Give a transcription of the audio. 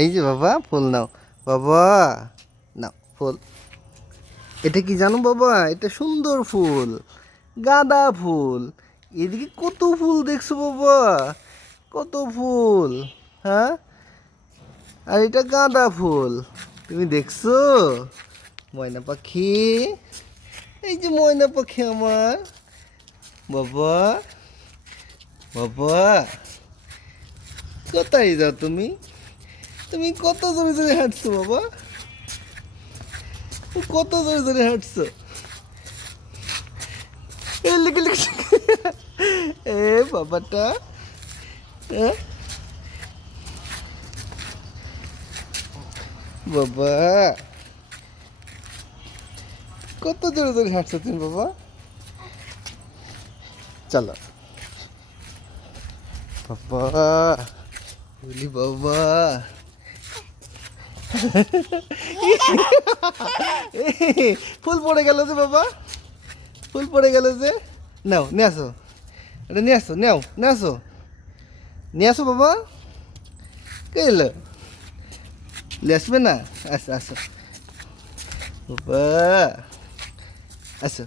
এই যে বাবা ফুল নাও বাবা, নাও ফুল। এটা কি জানো বাবা, এটা সুন্দর ফুল, গাঁদা ফুল। এদিকে কত ফুল দেখছো বাবা, কত ফুল। হ্যাঁ, আর এটা গাঁদা ফুল, তুমি দেখছো? ময়না পাখি, এই যে ময়না পাখি আমার বাবা, বাবা কোথায় যাও তুমি? তুমি কত জোরে জোরে হাঁটছো বাবা, কত জোরে জোরে হাঁটছো। এ লিখে লিখে এ বাবাটা, হ্যাঁ? বাবা কত জোরে জোরে হাঁটছো তুমি বাবা। চলো বাবা, বলি বাবা। ফুল পড়ে গেল যে বাবা, ফুল পড়ে গেল যে। নাও নিয়ে আসো, এটা নিয়ে আসো, নাও নিয়ে আসো, নিয়ে আসো বাবা। কে এলো? নিয়ে আসবে না? আসো আসো বাবা, আসো।